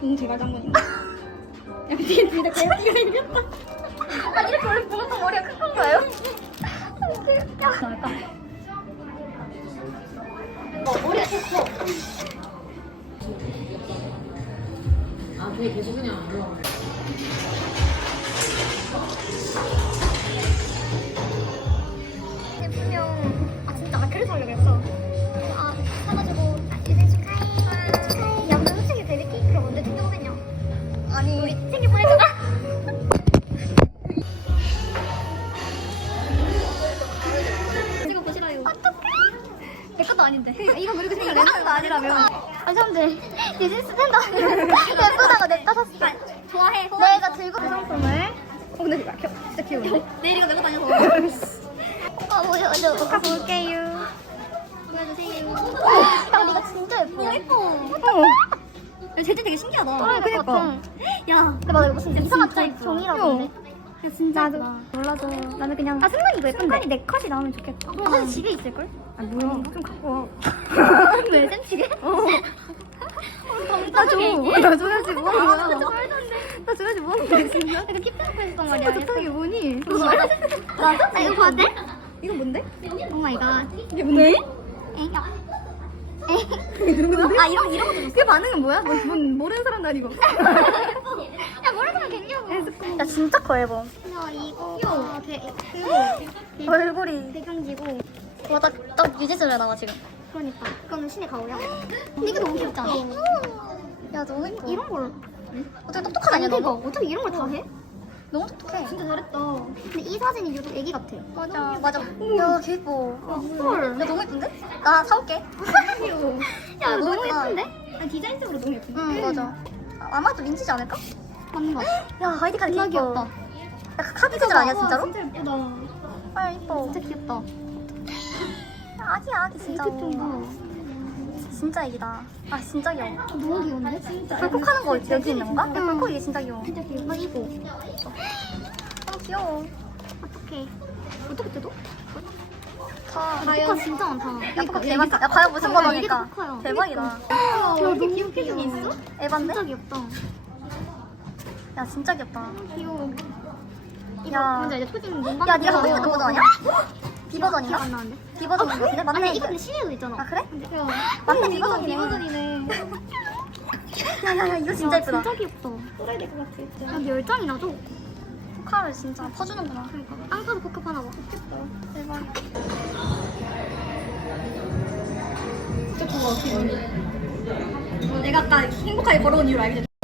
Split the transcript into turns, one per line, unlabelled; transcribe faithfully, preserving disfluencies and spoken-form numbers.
응, 제가 장군인가? 야, 근데 진짜 개웃기게 생겼다.
아 이렇게 원래 보통 머리가 큰 건가요?
야, 나을까?
어, 머리가 컸어.
아, 걔 계속 그냥 올라가.
분명 아 진짜 아 그래서 하려고 했어. 아 사가지고 생일 축하해. 축하해. 야 근데 솔직히 베이비 케이크가 뭔데 뜯어오겠냐? 아니 우리 생일 보내줘가.
찍어 보시라요.
어떡해?
내 것도 아닌데.
이거 그리고 생일 랜덤도 아니라면. 아 사람들 디즈니 스탠드 예쁘다고 냅다 샀어.
좋아해.
내가 들고 그 상품을.
어, 근데 이거 귀여, 진짜 귀여운데? 내일 이거 메고 다녀서.
아 보여줘.
가볼게요. 보여주세요.
야 이거 진짜 예뻐.
어, 예뻐.
어.
야, 재질 되게 신기하다.
떨어질 것
그니까.
같아.
야.
근데 맞아 이거 무슨
진짜
이상한
진짜
종-
예쁘다.
종이라던데.
야, 진짜
나도
예쁘다.
몰라줘. 나는 그냥
아, 승관이 이거 예쁜데?
승관이 내 컷이 나오면 좋겠다.
어,
사실 집에 있을걸?
아, 뭐야. 좀 갖고 와.
왜 쌤치게?
어.
나 줘.
나 줘야지, 뭐 하는
아,
거야.
진짜 말도 안 돼.
나 줘야지, 뭐 하는 거야, 진짜.
약간 킵해놓고 했었단 말이야.
좋다는 게 뭐니?
맞아? 아, 이거 봐도 돼?
이거 뭔데?
오 마이 갓.
이게 뭔데?
에이야.
누군데?
아, 이런, 이런 거 좀.
그 반응은 뭐야? 뭐, 뭔 모르는 사람도 아니고.
야, 모르는 겠냐고. 야, 진짜 커, 앨범. 야, 이거. 야, 대, 그,
얼굴이.
배경지고. 와, 딱, 딱 유재슬에 나와, 지금. 그러니까. 그거는 신의 가오야. 근데 이게 너무 귀엽지 않아? 야, 너무 예뻐. 이런 걸. 어떻게 똑똑하지 않냐, 너? 어떻게 이런 걸 다 해? 너무 똑똑해.
진짜 잘했다.
근데 이 사진이 요즘 애기 같아.
맞아.
맞아. 야, 개 예뻐.
헐.
야, 너무 예쁜데? 나 사올게.
귀여워.
야, 너무
예쁜데?
예쁜데?
아니, 디자인적으로 너무 예쁜데?
응, 맞아. 아마도 민치지 않을까?
맞는 거 같아.
야, 아이디 카드
존나
개 예뻐.
귀엽다.
야, 카드 세절 아니야,
와,
진짜로?
진짜 예쁘다.
아, 예뻐.
진짜 귀엽다.
야, 아기야, 아기 진짜.
이렇게 좀 봐.
진짜 애기다. 아, 진짜 귀여워.
너무 귀여운데? 진짜.
펄콕하는 거 여기 있는 건가? 야,
응.
펄콕 이게 진짜 귀여워.
진짜 귀여워. 나 이거.
너무 귀여워.
어떡해. 어떻게 뜯어?
다.
과연 진짜 많다.
야, 펄콕 대박. 야, 과연 무슨 번호니까.
이게 더 커요.
대박이다.
야, 너무 귀엽게 좀 있어?
에반데?
진짜 귀엽다.
야, 진짜 귀엽다.
귀여워.
야.
먼저 이제 초딩 문방.
야, 네가 하고 있는 버전 아니야? 비 버전인가?
기억 안 나는데?
비 버전인 거 같은데? 맞네.
아니, 이거 근데 시에도 있잖아.
아, 그래?
야,
맞네,
어,
비
이거
버전이네.
비 버전이네.
야, 야, 야, 이거 진짜 예쁘다.
진짜 귀엽다. 또라이 될것 같아. 야, 열 장이나 줘.
포카를 진짜 퍼주는구나.
그러니까. 빵파도 포크 하나 봐. 좋겠다.
대박.
진짜 그거 어떻게 어, 내가 아까 행복하게 걸어온 이유를 알게 됐어.